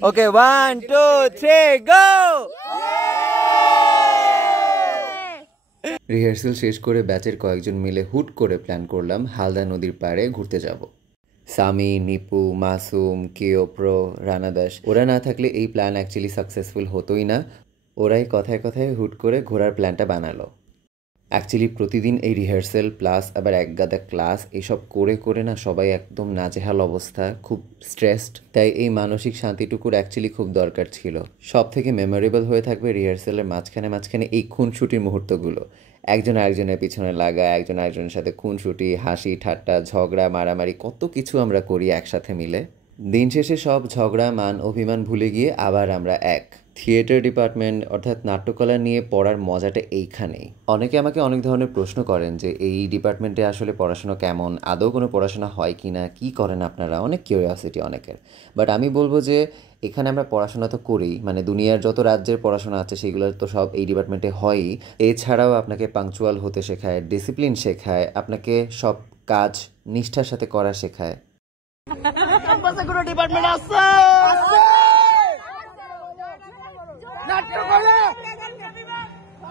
Okay, 1, 2, 3, go! Rehearsal শেষ করে ব্যাচের কয়েকজন মিলে হুট করে প্ল্যান করলাম হালদা নদীর পাড়ে ঘুরতে যাব। সামি, নিপু, মাসুম, কেওপ্রো, রানা দাস ওরা না থাকলে এই প্ল্যান অ্যাকচুয়ালি সাকসেসফুল হতোই না। ওরাই কথায় কথায় হুট করে ঘোরার প্ল্যানটা বানালো। অ্যাকচুয়ালি প্রতিদিন এই রিহার্সাল প্লাস আবার একগাদা ক্লাস এসব করে করে না সবাই একদম নাজেহাল অবস্থা, খুব স্ট্রেসড। তাই এই মানসিক শান্তিটুকুর অ্যাকচুয়ালি খুব দরকার ছিল। সব থেকে মেমোরেবল হয়ে থাকবে রিহার্সালের মাঝখানে মাঝখানে এই খুনসুটির মুহূর্তগুলো। একজন আরেকজনের পিছনে লাগা, একজন আরেকজনের সাথে খুনসুটি, হাসি ঠাট্টা, ঝগড়া মারামারি, কত কিছু আমরা করি একসাথে মিলে। দিন শেষে সব ঝগড়া মান অভিমান ভুলে গিয়ে আবার আমরা এক। থিয়েটার ডিপার্টমেন্ট অর্থাৎ নাট্যকলা নিয়ে পড়ার মজাটা এইখানেই। অনেকে আমাকে অনেক ধরনের প্রশ্ন করেন যে এই ডিপার্টমেন্টে আসলে পড়াশোনা কেমন, আদৌ কোনো পড়াশোনা হয় কি না, কী করেন আপনারা, অনেক কিউরিয়াসিটি অনেকের। বাট আমি বলবো যে এখানে আমরা পড়াশোনা তো করি, মানে দুনিয়ার যত রাজ্যের পড়াশোনা আছে সেগুলো তো সব এই ডিপার্টমেন্টে হয়ই। এছাড়াও আপনাকে পাংচুয়াল হতে শেখায়, ডিসিপ্লিন শেখায়, আপনাকে সব কাজ নিষ্ঠার সাথে করা শেখায়। ডিপার্টমেন্ট আছে নাট্যকলা,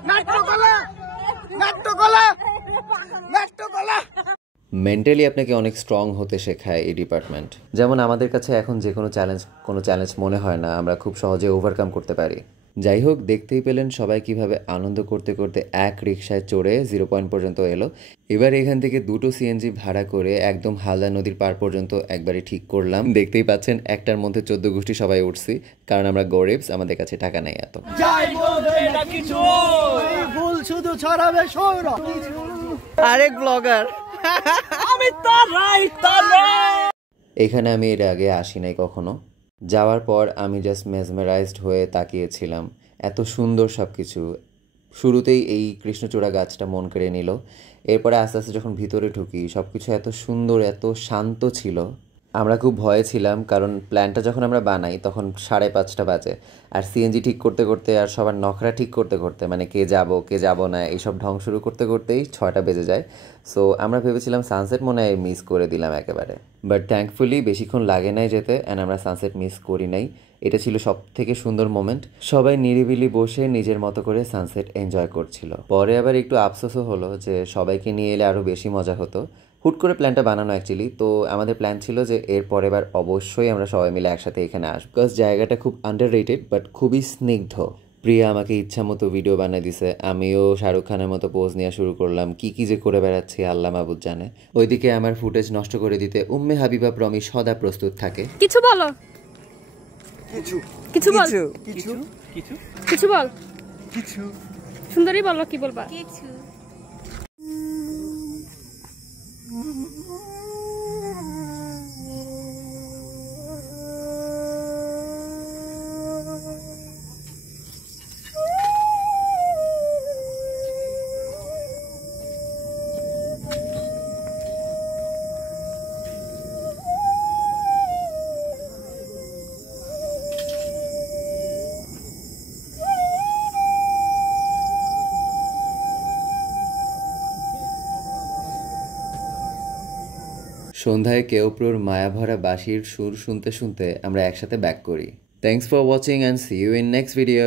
নাট্যকলা, নাট্যকলা, নাট্যকলা। মেন্টালি আপনাকে অনেক স্ট্রং হতে শেখায় এই ডিপার্টমেন্ট। যেমন আমাদের কাছে এখন যে কোনো চ্যালেঞ্জ মনে হয় না, আমরা খুব সহজে ওভারকাম করতে পারি। যাই হোক, দেখতেই পেলেন সবাই কিভাবে আনন্দ করতে করতে এক রিকশায় চড়ে 0 পয়েন্ট পর্যন্ত এলো। এবার এখান থেকে 2টো সিএনজি ভাড়া করে একদম হালদা নদীর পার পর্যন্ত একবারে ঠিক করলাম। দেখতেই পাচ্ছেন একটার মধ্যে 14 গোষ্ঠী সবাই উঠছি, কারণ আমরা গরিবস, আমাদের কাছে টাকা নেই এত। আরেক ব্লগার এখানে আমি এর আগে আসি নাই কখনো। যাওয়ার পর আমি জাস্ট মেসমেরাইজড হয়ে তাকিয়েছিলাম, এত সুন্দর সব কিছু। শুরুতেই এই কৃষ্ণচূড়া গাছটা মন কেড়ে নিল। এরপরে আস্তে আস্তে যখন ভিতরে ঢুকি সব কিছু এত সুন্দর, এত শান্ত ছিল। আমরা খুব ভয়ে ছিলাম, কারণ প্ল্যানটা যখন আমরা বানাই তখন 5:30 বাজে, আর সিএনজি ঠিক করতে করতে আর সবার নখরা ঠিক করতে করতে, মানে কে যাব না এইসব ঢং শুরু করতে করতেই 6টা বেজে যায়। সো আমরা ভেবেছিলাম সানসেট মনে হয় মিস করে দিলাম একেবারে। বাট থ্যাঙ্কফুলি বেশিক্ষণ লাগে নাই যেতে, অ্যান্ড আমরা সানসেট মিস করি নাই। এটা ছিল সব থেকে সুন্দর মোমেন্ট। সবাই নিরিবিলি বসে নিজের মতো করে সানসেট এনজয় করছিল। পরে আবার একটু আফসোসও হলো যে সবাইকে নিয়ে এলে আরও বেশি মজা হতো। হুট করে প্ল্যানটা বানানো অ্যাকচুয়ালি। তো আমাদের প্ল্যান ছিল যে এর পরের বার অবশ্যই আমরা সবাই মিলে একসাথে এখানে আসবো, বিকজ জায়গাটা খুব আন্ডাররেটেড বাট খুবই স্নিগ্ধ। প্রিয়া আমাকে ইচ্ছা মতো ভিডিও বানিয়ে দিছে, আমিও শাহরুখ খানের মতো পোজ নেওয়া শুরু করলাম। কি যে করে বেড়াচ্ছি আল্লাহ মাবুদ জানে। ওইদিকে আমার ফুটেজ নষ্ট করে দিতে উম্মে হাবিবা প্রমি সদা প্রস্তুত থাকে। কিছু বলো, কিছু বল, কিছু বল, কিছু সুন্দরী বলো, কি বলবা? কিছু সন্ধ্যায় কেওপ্রোর মায়াভরা বাঁশির সুর শুনতে শুনতে আমরা একসাথে ব্যাক করি। Thanks for watching and see you in next video.